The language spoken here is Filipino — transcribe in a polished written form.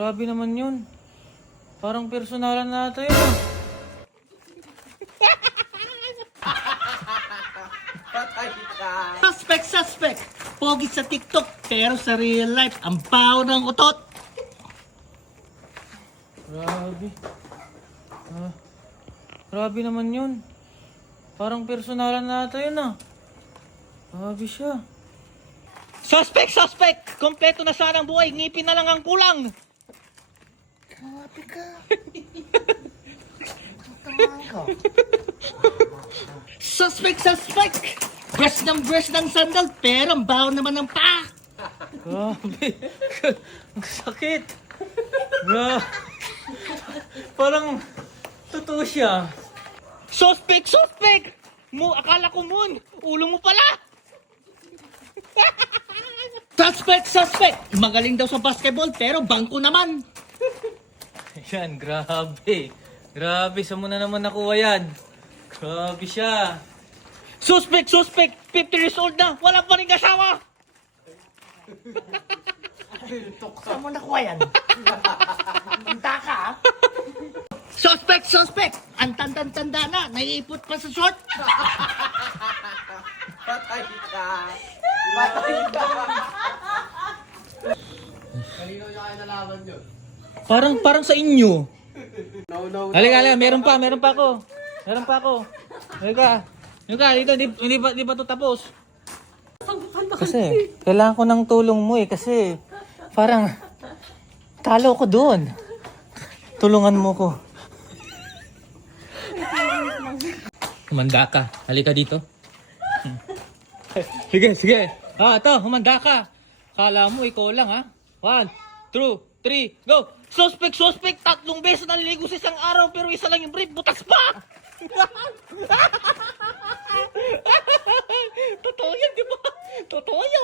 Grabe naman yun. Parang personalan natin yun ah. Suspect! Pogi sa TikTok, pero sa real life, ang baho ng utot. Grabe. Grabe naman yun. Parang personalan natin yun ah. Grabe siya. Suspect! Kompleto na sana ang buhay, ngipin na lang ang kulang. Grabe ka. Suspect! Brush ng sandal, pero ang baho naman ng paa. Grabe. Ang sakit. Grabe. Parang totoo siya. Suspect! Akala ko moon, ulo mo pala. Suspect! Magaling daw sa basketball, pero bangko naman. Yan, grabe. Grabe, saan mo na naman nakuha yan? Grabe siya. Suspect! 50 years old na, wala pa rin kasama. Saan mo nakuha yan? Punta ka, ha? Suspect! Ang tanda na, naiipot pa sa short. Patay ka! Kanino niya kayo nalaman yun? Parang sa inyo. No. Halika, meron pa ako. Halika, dito, hindi pa to tapos. Kasi, kailangan ko ng tulong mo kasi parang talo ko doon. Tulungan mo ko. Humanda ka. Halika dito. Sige. Ito, humanda ka. Kala mo, ikaw lang ha. 1, 2, 3, go! Suspect! 3 beses naliligo sa isang araw, pero isa lang yung brief, butas pa! Totoo yan, di ba? Totoo yan!